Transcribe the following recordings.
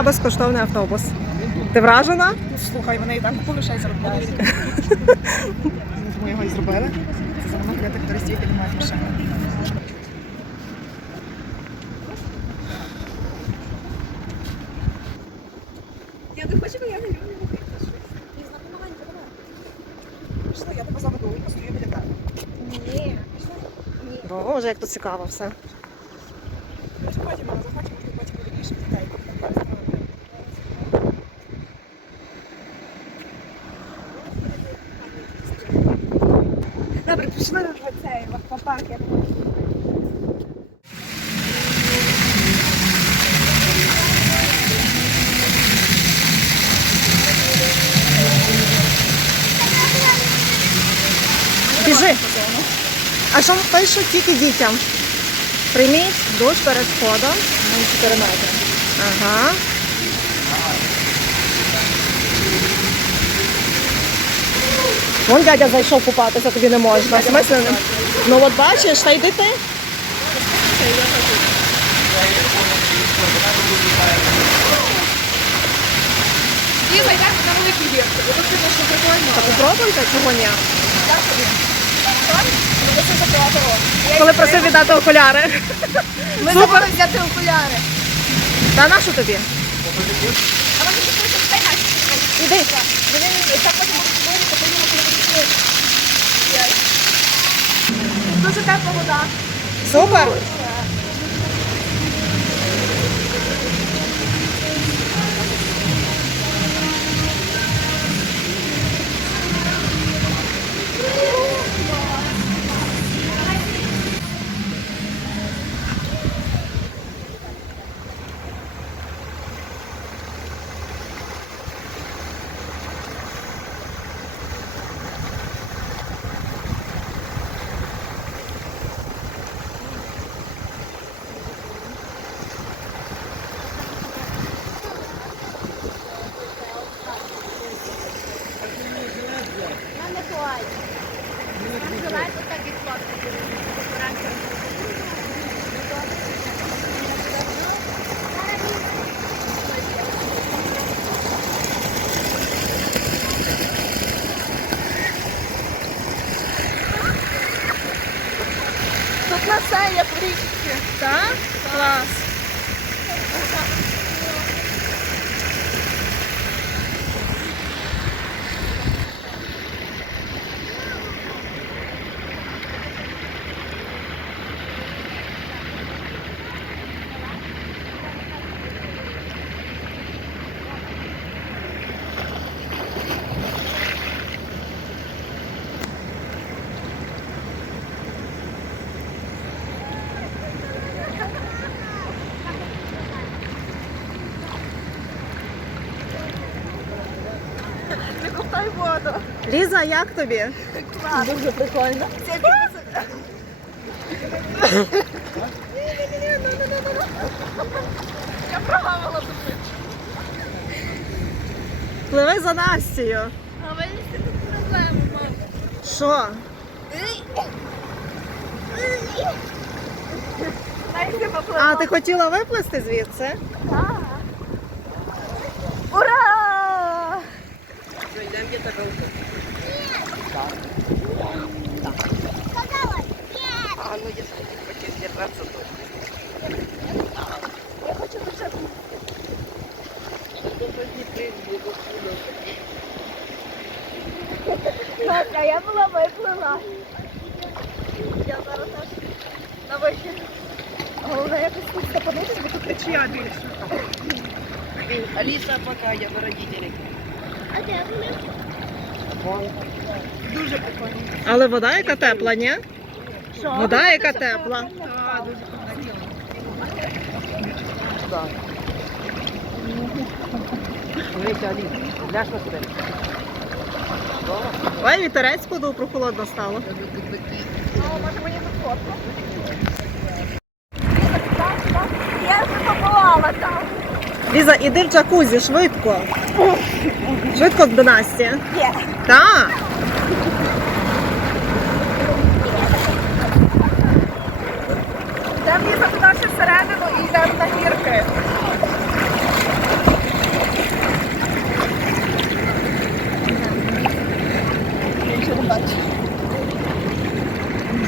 та безкоштовний автобус. Ти вражена? Слухай, вони і так купили ще й заробляють. Тому його і зробили. Це замовно для тих туристів, які не мають машини. Я не хочу, я не люблю. Що, я тебе заведу постою біля тебе. Ні. Ні. Боже, як тут цікаво все. Потім ми захочемо, ти потім буде більше дітей. Добре, пішли в цей в аквапарк. Я. Біжи. А що пишуть тільки дітям? Прийміть душ перед входом. Ну, 4 метри. Ага. Вон дядя зайшов купатися, тобі не можна. В Ну от бачиш, та йди ти. Діма, йдемо на великий гірку. Бо тут що прикольно. Та попробуйте, чого ні. Коли просив віддати окуляри. Ми забули взяти окуляри. Та на що тобі? Іди. Так потім будуть говорити, коли ми будемо Дуже тепла вода. Супер. Як в річці. Так? Клас. Ліза, як тобі? Дуже прикольно. Я прогавила тут. Пливи за Настю. А вилізти тут проблема, мам. Що? Я. А, ти хотіла виплисти звідси? Ура! А ну, если ты хочешь держаться, то... Я хочу дуже Добре, я була виплила. Я зараз аж на вихід. Головне якось тут западитись, бо тут течія більше. Алиса, пока я на родителей. А де вони? Дуже прикольно. Але вода яка тепла, ні? Що? Вода яка тепла. Так, дуже Да. Дивіться, Алі, ляж на себе. Ой, вітерець подув, прохолодно стало. А, може мені тут фотку? Я вже побувала там. Ліза, іди в джакузі, швидко. Швидко до Насті. Так. Йдемо їхати далі всередину і йдемо на гірки. Я не бачу,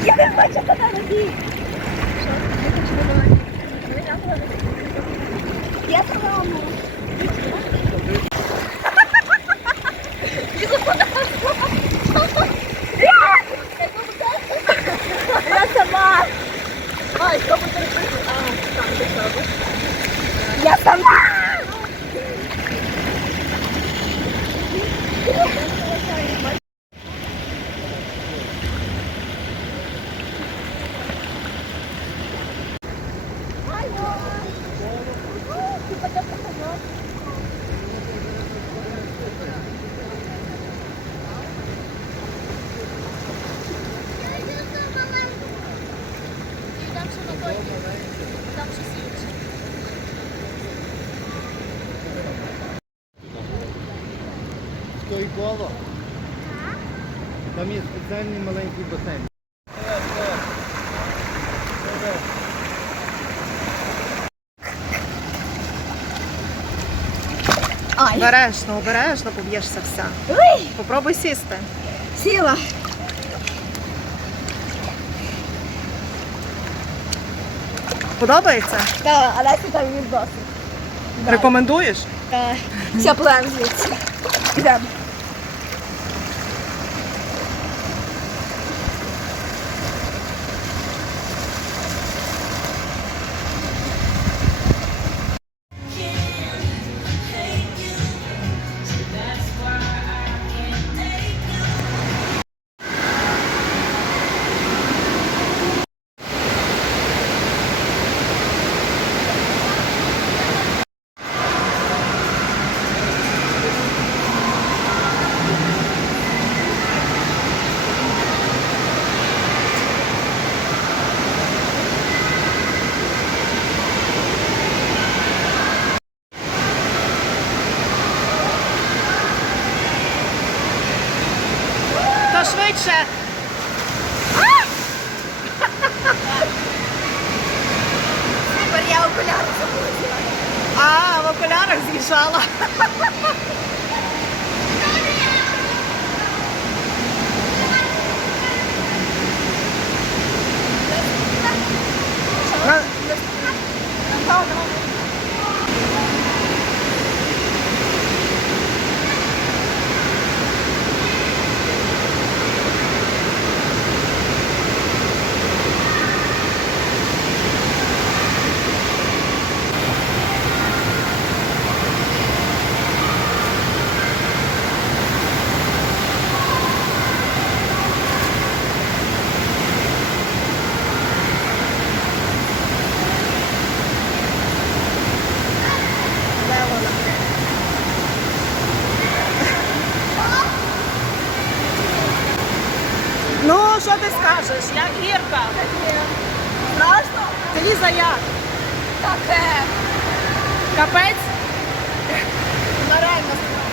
Я не бачу, куди спеціальний маленький басейн. Ай, Обережно, обережно поб'єшся вся. Ой, Попробуй сісти. сіла. Подобається? Так, але це там від досить. Рекомендуєш? Так. Все, плем звідси. Йдемо. Швидше. Тепер я окуляри забула. А, в окулярах з'їжджала. На- Де вона? Ну, що ти скажеш? Як гірка? Страшно? Ліза як? Таке. Капець? Ну, реально страшно.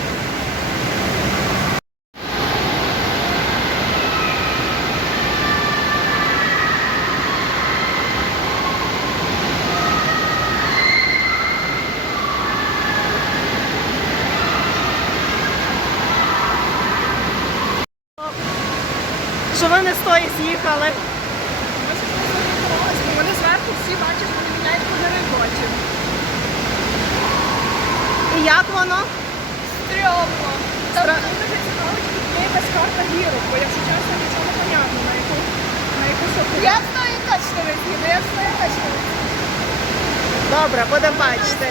Що ви не стої з'їхали? Вони зверху всі бачиш, вони міняють кольори очі. І як воно? Стрьомно. Там Стра- дуже цікаво, є якась карта гірок, бо якщо чесно, нічого не понятно, на яку, на яку сотку. Я знаю точно з'їду, я знаю точно. Добре, будемо бачити.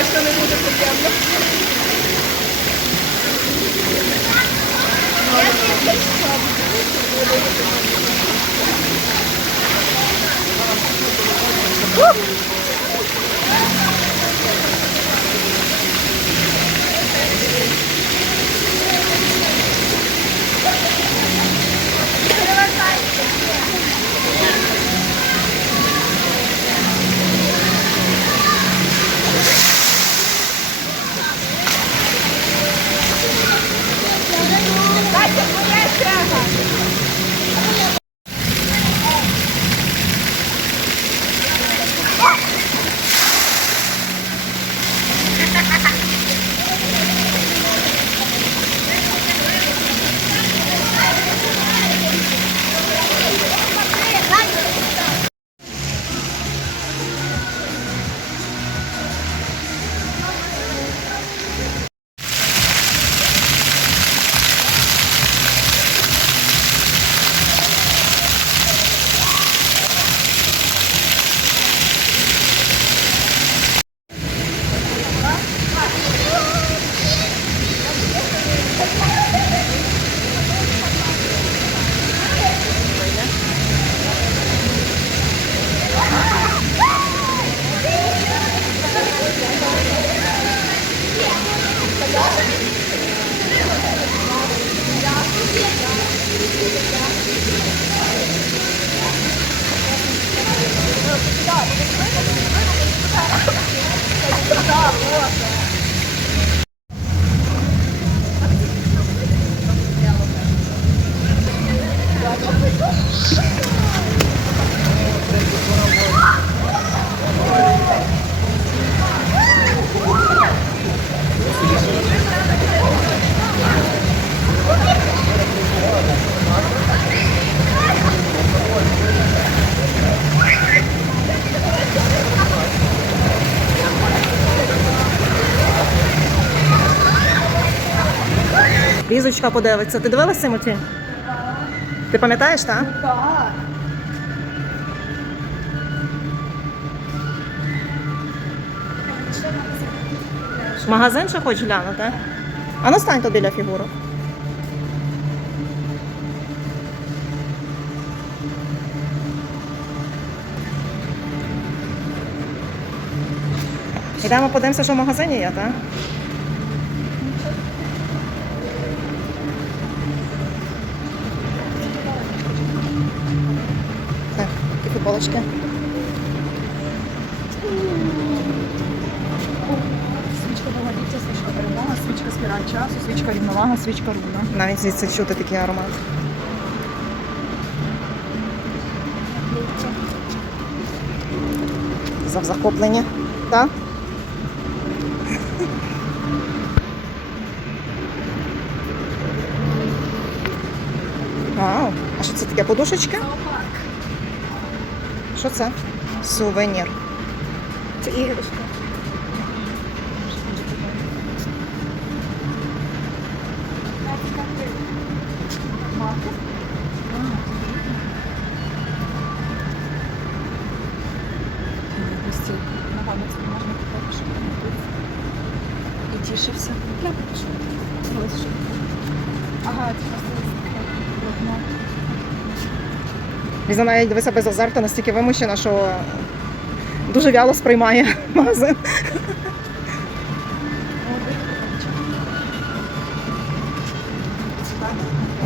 звісно, не буде приємно. Перевертайся. Так, подушечка подивиться. Ти дивилася мультфільм? Ти пам'ятаєш, так? Так. Магазин ще хочеш глянути? А ну стань то біля фігурок. Йдемо подивимося, що в магазині є? Так, і. Свічка погодіться, свічка перемога, свічка спіраль часу, свічка рівновага, свічка руна. Навіть звідси чути такий аромат. За захоплення. Так? Вау, а що це таке подушечки? Що це? Сувенір. Це іграшка. І тішився. Ага, це просто блокнот. Він навіть дивися без азарту настільки вимушена, що дуже вяло сприймає магазин.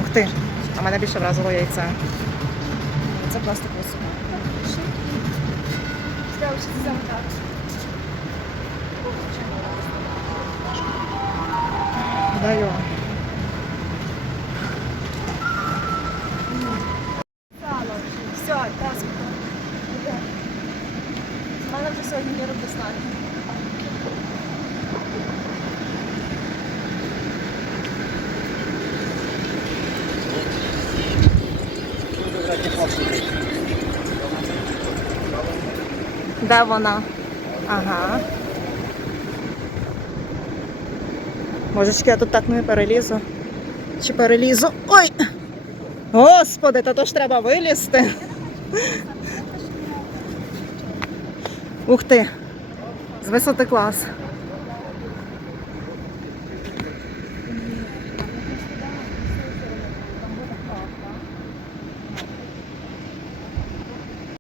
Ух ти, а мене більше вразило яйце. Це вчитися замотати. Даю. Де вона? Ага. Божечки, я тут так не перелізу. Чи перелізу? Ой! Господи, та то ж треба вилізти. Ух ти! З висоти клас.